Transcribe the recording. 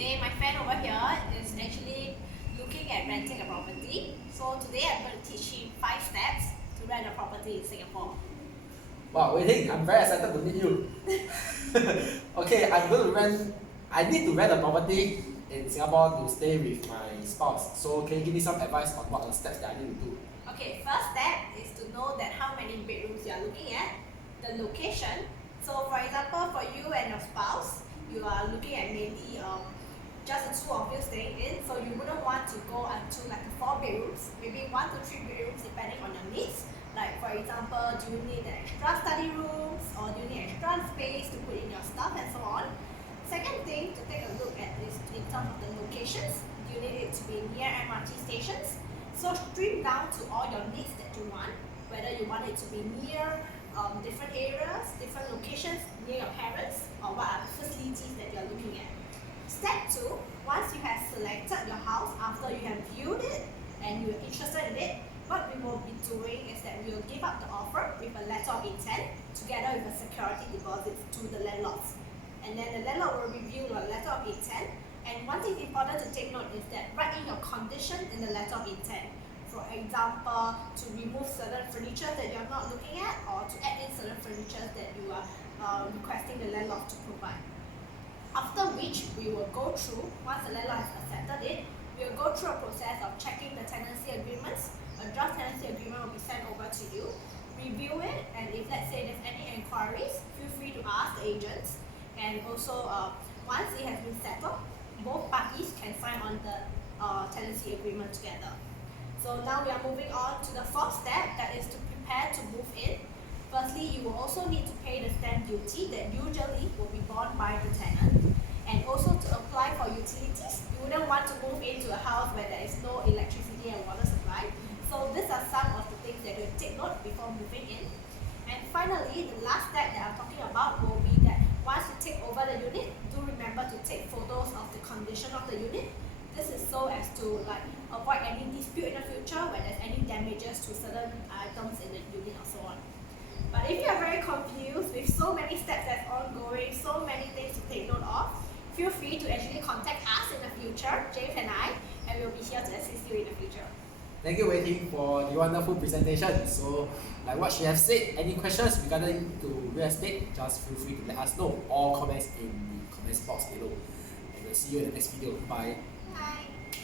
today my friend over here is actually looking at renting a property. So today I'm going to teach him 5 steps to rent a property in Singapore. Wow, Wei Ting, I'm very excited to meet you. Okay, I need to rent a property in Singapore to stay with my spouse. So can you give me some advice on what are the steps that I need to do? Okay, first step is to know that how many bedrooms you are looking at, the location. So for example, for you and your spouse, you are looking at maybe just the two of you staying in, so you wouldn't want to go up to like 4 bedrooms, maybe 1 to 3 bedrooms depending on your needs. Like for example, do you need an extra study rooms or do you need extra space to put in your stuff and so on. Second thing to take a look at is in terms of the locations. Do you need it to be near MRT stations? So stream down to all your needs that you want, whether you want it to be near different areas, different locations near your parents, or what are the facilities that you're looking at. Step 2, once you have selected your house after you have viewed it and you're interested in it, what we will be doing is that we will give up the offer with a letter of intent together with a security deposit to the landlords. And then the landlord will review your letter of intent. And one thing important to take note is that write in your condition in the letter of intent. For example, to remove certain furniture that you're not looking at, or to add in certain furniture that you are requesting the landlord to provide. After which, we will go through, once the landlord has accepted it, we will go through a process of checking the tenancy agreements. A draft tenancy agreement will be sent over to you. Review it, and if let's say there's any inquiries, feel free to ask the agents. And also, once it has been settled, both parties can sign on the tenancy agreement together. So now we are moving on to the 4th step, that is to prepare to move in. Firstly, you will also need to pay the stamp duty that usually will be borne by the tenant. And also to apply for utilities, you wouldn't want to move into a house where there is no electricity and water supply. So these are some of the things that you take note before moving in. And finally, the last step that I'm talking about will be that once you take over the unit, do remember to take photos of the condition of the unit. This is so as to avoid any dispute in the future when there's any damages to certain items in the unit or so on. But if you are very confused with so many steps that's ongoing, so many things to take note of, feel free to actually contact us in the future, James and I, and we'll be here to assist you in the future. Thank you, Wei Ting, for the wonderful presentation. So, like what she has said, any questions regarding to real estate, just feel free to let us know or comments in the comments box below. And we'll see you in the next video. Bye. Bye.